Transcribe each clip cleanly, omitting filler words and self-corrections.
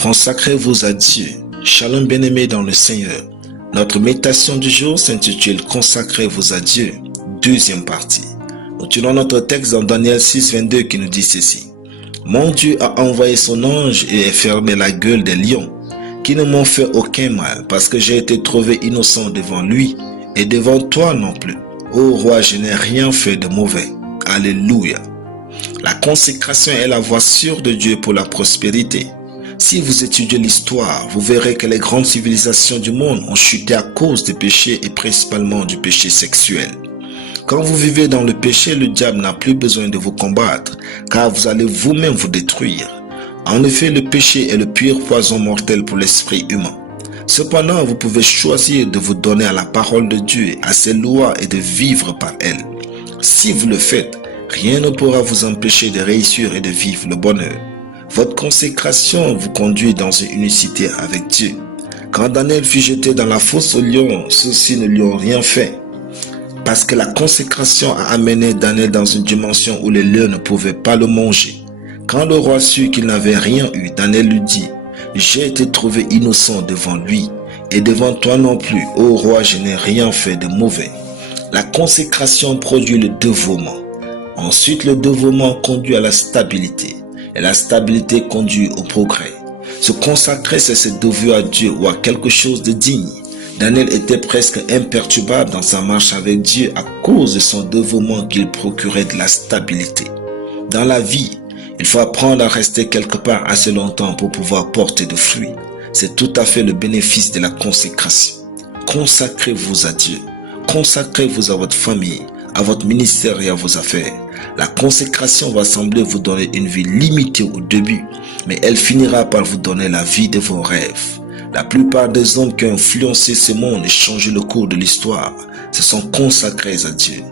Consacrez-vous à Dieu. Shalom bien-aimés dans le Seigneur. Notre méditation du jour s'intitule Consacrez-vous à Dieu, deuxième partie. Nous tirons notre texte dans Daniel 6, 22 qui nous dit ceci. Mon Dieu a envoyé son ange et a fermé la gueule des lions, qui ne m'ont fait aucun mal, parce que j'ai été trouvé innocent devant lui et devant toi non plus. Ô roi, je n'ai rien fait de mauvais. Alléluia. La consécration est la voie sûre de Dieu pour la prospérité. Si vous étudiez l'histoire, vous verrez que les grandes civilisations du monde ont chuté à cause des péchés et principalement du péché sexuel. Quand vous vivez dans le péché, le diable n'a plus besoin de vous combattre, car vous allez vous-même vous détruire. En effet, le péché est le pire poison mortel pour l'esprit humain. Cependant, vous pouvez choisir de vous donner à la parole de Dieu, à ses lois et de vivre par elles. Si vous le faites, rien ne pourra vous empêcher de réussir et de vivre le bonheur. Votre consécration vous conduit dans une unicité avec Dieu. Quand Daniel fut jeté dans la fosse aux lions, ceux-ci ne lui ont rien fait. Parce que la consécration a amené Daniel dans une dimension où les lions ne pouvaient pas le manger. Quand le roi sut qu'il n'avait rien eu, Daniel lui dit, « J'ai été trouvé innocent devant lui, et devant toi non plus, ô roi, je n'ai rien fait de mauvais. » La consécration produit le dévouement. Ensuite, le dévouement conduit à la stabilité, et la stabilité conduit au progrès. Se consacrer, c'est se dévouer à Dieu ou à quelque chose de digne. Daniel était presque imperturbable dans sa marche avec Dieu à cause de son dévouement qu'il procurait de la stabilité. Dans la vie, il faut apprendre à rester quelque part assez longtemps pour pouvoir porter de fruits. C'est tout à fait le bénéfice de la consécration. Consacrez-vous à Dieu. Consacrez-vous à votre famille, à votre ministère et à vos affaires. La consécration va sembler vous donner une vie limitée au début, mais elle finira par vous donner la vie de vos rêves. La plupart des hommes qui ont influencé ce monde et changé le cours de l'histoire se sont consacrés à Dieu.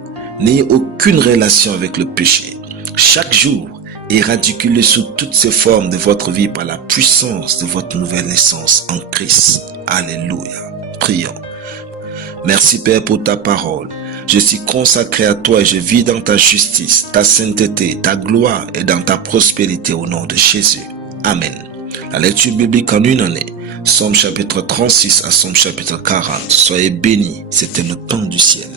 N'ayez aucune relation avec le péché. Chaque jour, éradiquez-le sous toutes ses formes de votre vie par la puissance de votre nouvelle naissance en Christ. Alléluia. Prions. Merci Père pour ta parole. Je suis consacré à toi et je vis dans ta justice, ta sainteté, ta gloire et dans ta prospérité au nom de Jésus. Amen. La lecture biblique en une année. Somme chapitre 36 à Somme chapitre 40. Soyez bénis, c'était le pain du ciel.